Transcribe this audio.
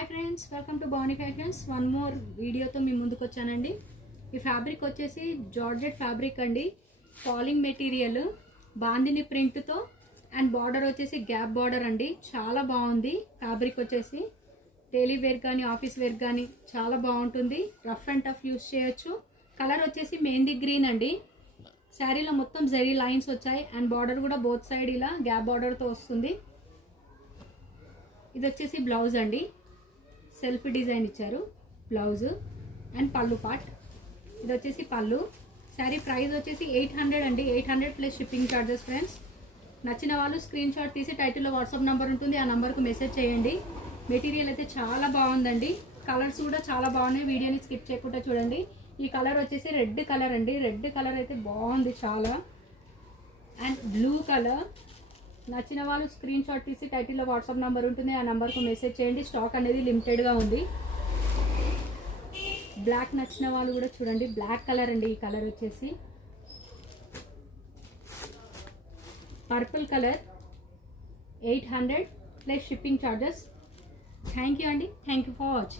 Hi friends, welcome to Bani fashions. One more వీడియోతో మీ ముందుకు వచ్చానండి. ఈ ఫ్యాబ్రిక్ వచ్చేసి జార్జెట్ ఫ్యాబ్రిక్ అండి. ఫాలింగ్ మెటీరియల్, బాందిని ప్రింట్తో అండ్ బార్డర్ వచ్చేసి గ్యాప్ బార్డర్ అండి. చాలా బాగుంది ఫ్యాబ్రిక్ వచ్చేసి. డైలీ వేర్ కానీ ఆఫీస్ వేర్ కానీ చాలా బాగుంటుంది. రఫ్ అండ్ టఫ్ యూస్ చేయొచ్చు. కలర్ వచ్చేసి మెహందీ గ్రీన్ అండి. శారీలో మొత్తం జరీ లైన్స్ వచ్చాయి అండ్ బార్డర్ కూడా బోత్ సైడ్ ఇలా గ్యాప్ బార్డర్తో వస్తుంది. ఇది వచ్చేసి బ్లౌజ్ అండి. సెల్ఫ్ డిజైన్ ఇచ్చారు బ్లౌజ్ అండ్ పళ్ళు పార్ట్. ఇది వచ్చేసి పళ్ళు. శారీ ప్రైస్ వచ్చేసి 800 అండి. 800 ప్లస్ షిప్పింగ్ ఛార్జెస్. ఫ్రెండ్స్, నచ్చిన వాళ్ళు స్క్రీన్ షాట్ తీసి టైటిల్లో వాట్సాప్ నెంబర్ ఉంటుంది, ఆ నెంబర్కు మెసేజ్ చేయండి. మెటీరియల్ అయితే చాలా బాగుందండి. కలర్స్ కూడా చాలా బాగున్నాయి. వీడియోని స్కిప్ చేయకుండా చూడండి. ఈ కలర్ వచ్చేసి రెడ్ కలర్ అండి. రెడ్ కలర్ అయితే బాగుంది చాలా. And blue colour. నచ్చిన వాళ్ళు స్క్రీన్ షాట్ తీసి టైటిల్లో వాట్సాప్ నెంబర్ ఉంటుంది, ఆ నెంబర్కు మెసేజ్ చేయండి. స్టాక్ అనేది లిమిటెడ్గా ఉంది. బ్లాక్ నచ్చిన వాళ్ళు కూడా చూడండి. బ్లాక్ కలర్ అండి. ఈ కలర్ వచ్చేసి purple colour. 800 plus shipping charges. Thank you అండి. Thank you for watching.